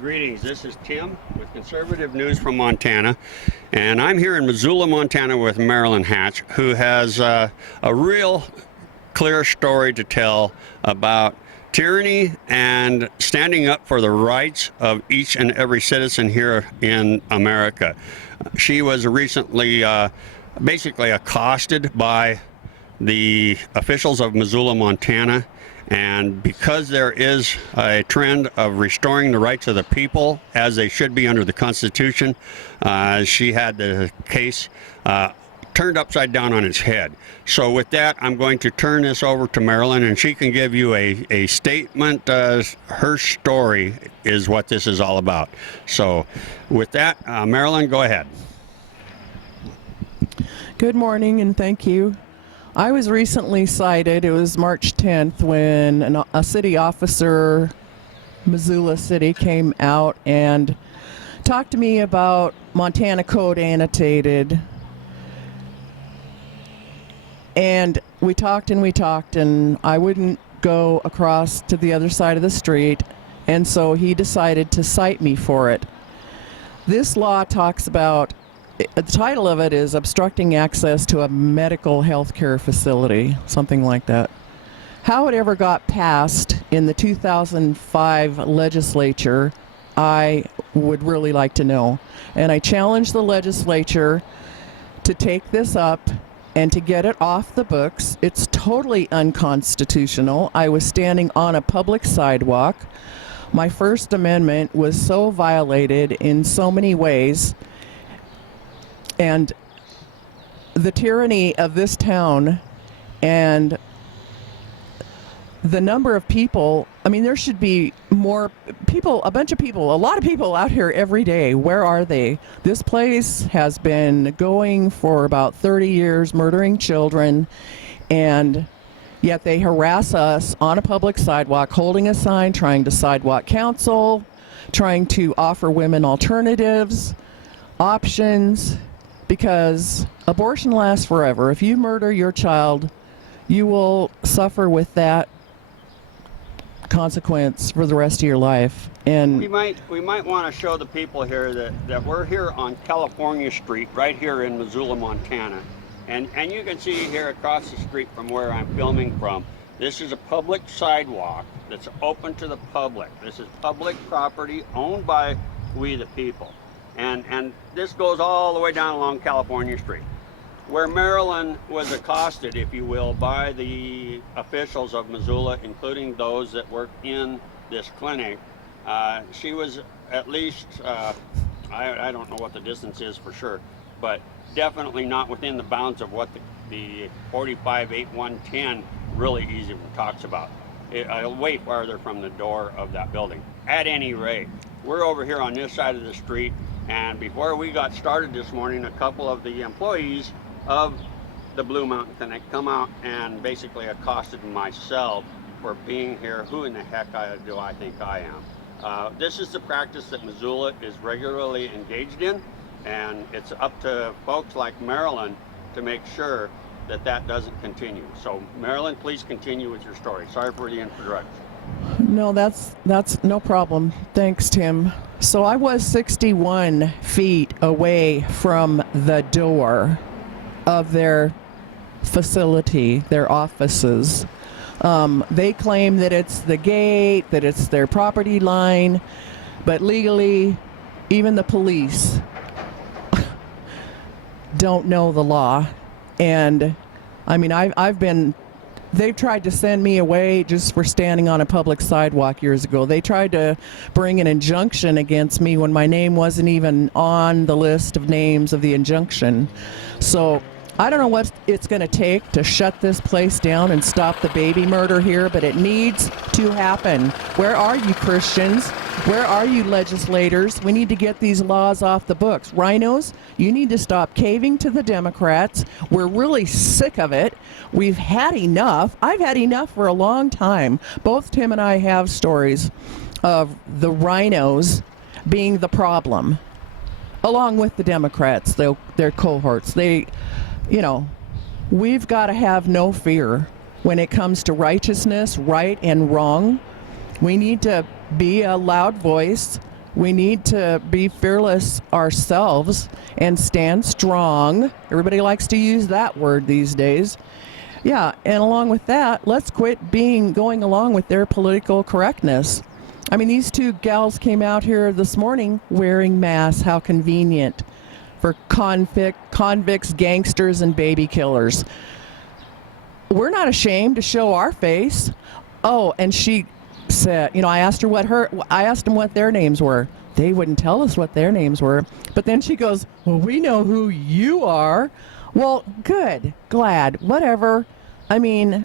Greetings, this is Tim with Conservative News from Montana, and I'm here in Missoula, Montana with Marilyn Hatch, who has a real clear story to tell about tyranny and standing up for the rights of each and every citizen here in America. She was recently basically accosted by the officials of Missoula, Montana, and because there is a trend of restoring the rights of the people as they should be under the Constitution, she had the case turned upside down on its head. So with that, I'm going to turn this over to Marilyn, and she can give you a statement. Her story is what this is all about. So with that, Marilyn, go ahead. Good morning, and thank you. I was recently cited. It was March 10th when a city officer, Missoula City, came out and talked to me about Montana Code Annotated. And we talked, and I wouldn't go across to the other side of the street, and so he decided to cite me for it. This law talks about, the title of it is Obstructing Access to a Medical Health Care Facility, something like that. How it ever got passed in the 2005 legislature, I would really like to know. And I challenge the legislature to take this up and to get it off the books. It's totally unconstitutional. I was standing on a public sidewalk. My First Amendment was so violated in so many ways. And the tyranny of this town and the number of people, I mean, there should be more people, a lot of people out here every day. Where are they? This place has been going for about 30 years, murdering children, and yet they harass us on a public sidewalk, holding a sign, trying to sidewalk counsel, trying to offer women alternatives, options, because abortion lasts forever. If you murder your child, you will suffer with that consequence for the rest of your life. And we might want to show the people here that we're here on California Street, right here in Missoula, Montana. And you can see here across the street from where I'm filming from, this is a public sidewalk that's open to the public. This is public property owned by we the people. And this goes all the way down along California Street, where Marilyn was accosted, if you will, by the officials of Missoula, including those that work in this clinic. She was at least, I don't know what the distance is for sure, but definitely not within the bounds of what the 458110 really easily talks about. Way farther from the door of that building. At any rate, we're over here on this side of the street, and before we got started this morning, a couple of the employees of the Blue Mountain Clinic come out and basically accosted myself for being here. Who in the heck do I think I am? This is the practice that Missoula is regularly engaged in, and it's up to folks like Marilyn to make sure that that doesn't continue. So Marilyn, please continue with your story. Sorry for the introduction. no, that's no problem. Thanks, Tim. So I was 61 feet away from the door of their facility, their offices. They claim that it's the gate, that it's their property line, but legally, even the police don't know the law. And I mean, they've tried to send me away just for standing on a public sidewalk years ago. They tried to bring an injunction against me when my name wasn't even on the list of names of the injunction. So I don't know what it's going to take to shut this place down and stop the baby murder here, but it needs to happen. Where are you, Christians? Where are you, legislators? We need to get these laws off the books. Rhinos, you need to stop caving to the Democrats. We're really sick of it. We've had enough. I've had enough for a long time. Both Tim and I have stories of the rhinos being the problem, along with the Democrats, their cohorts. We've got to have no fear when it comes to righteousness, right and wrong. We need to be a loud voice We need to be fearless ourselves and stand strong. Everybody likes to use that word these days. Yeah, and along with that, let's quit going along with their political correctness. I mean, these two gals came out here this morning wearing masks. How convenient for convicts, gangsters, and baby killers. We're not ashamed to show our face. Oh, and she said, I asked them what their names were. They wouldn't tell us what their names were. But then she goes, well, we know who you are. Well, good, glad, whatever. I mean,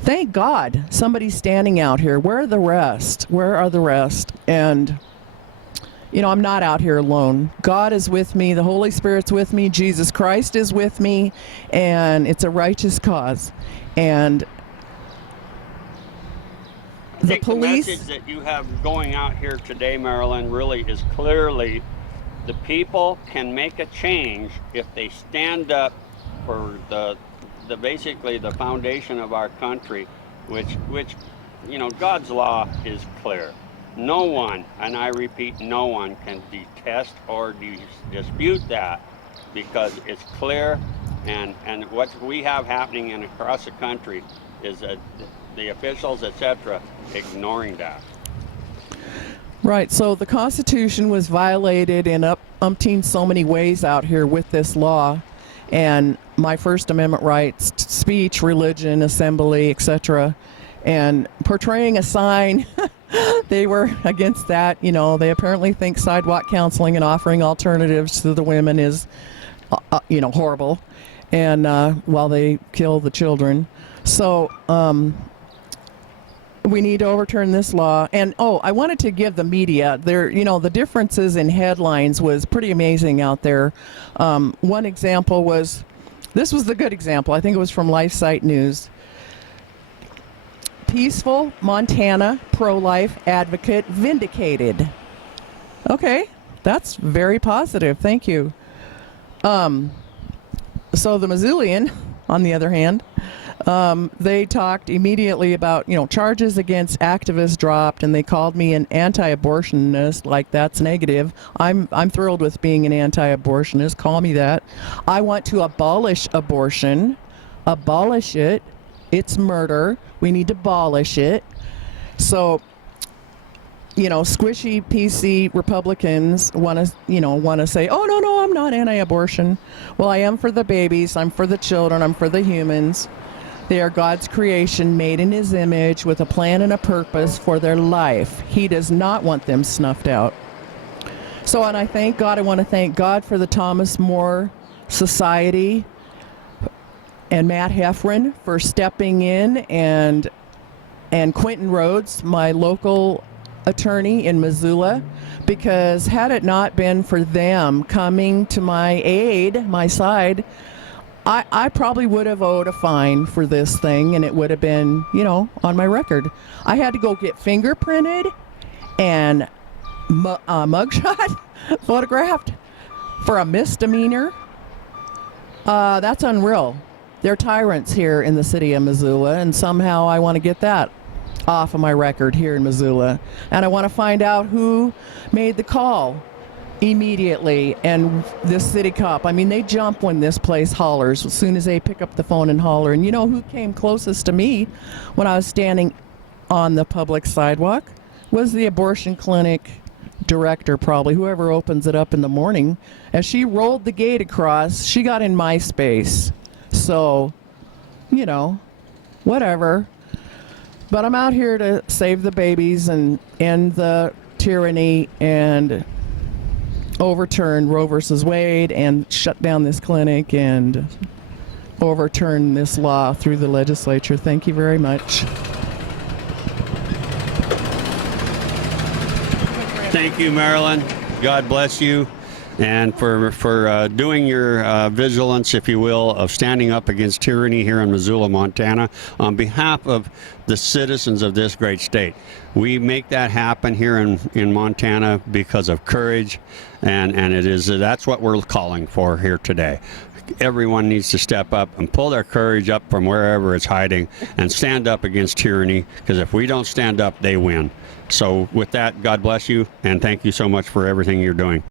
thank God somebody's standing out here. Where are the rest? Where are the rest? And, I'm not out here alone. God is with me. The Holy Spirit's with me. Jesus Christ is with me. And it's a righteous cause. And the police... The message that you have going out here today, Marilyn, really is clearly the people can make a change if they stand up for the basically the foundation of our country, which God's law is clear. No one, and I repeat, no one can detest or dispute that, because it's clear, and what we have happening across the country is the officials, etc., ignoring that. Right, so the Constitution was violated in umpteen so many ways out here with this law, and my First Amendment rights, speech, religion, assembly, etc., and portraying a sign, they were against that. They apparently think sidewalk counseling and offering alternatives to the women is, horrible, and while they kill the children. So, we need to overturn this law. And I wanted to give the media the differences in headlines was pretty amazing out there. One example was, this was the good example. I think it was from LifeSite News. Peaceful Montana pro-life advocate vindicated. Okay, that's very positive. Thank you. So the Missoulian, on the other hand, they talked immediately about, charges against activists dropped, and they called me an anti-abortionist, like that's negative. I'm thrilled with being an anti-abortionist. Call me that. I want to abolish abortion. Abolish it. It's murder. We need to abolish it. So, squishy PC Republicans want to say, oh, no, I'm not anti-abortion. Well, I am for the babies. I'm for the children. I'm for the humans. They are God's creation, made in His image, with a plan and a purpose for their life. He does not want them snuffed out. So, and I thank God. I want to thank God for the Thomas More Society and Matt Heffron for stepping in, and Quintin Rhodes, my local attorney in Missoula, because had it not been for them coming to my aid, my side, I probably would have owed a fine for this thing, and it would have been, on my record. I had to go get fingerprinted and mugshot photographed for a misdemeanor. That's unreal. They're tyrants here in the city of Missoula, and somehow I want to get that off of my record here in Missoula. And I want to find out who made the call immediately, and this city cop. I mean, they jump when this place hollers as soon as they pick up the phone and holler. And who came closest to me when I was standing on the public sidewalk was the abortion clinic director, probably, whoever opens it up in the morning. As she rolled the gate across, she got in my space. So, whatever. But I'm out here to save the babies and end the tyranny and overturn Roe versus Wade and shut down this clinic and overturn this law through the legislature. Thank you very much. Thank you, Marilyn. God bless you. And for doing your vigilance, if you will, of standing up against tyranny here in Missoula, Montana, on behalf of the citizens of this great state. We make that happen here in Montana because of courage, and that's what we're calling for here today. Everyone needs to step up and pull their courage up from wherever it's hiding and stand up against tyranny, because if we don't stand up, they win. So with that, God bless you, and thank you so much for everything you're doing.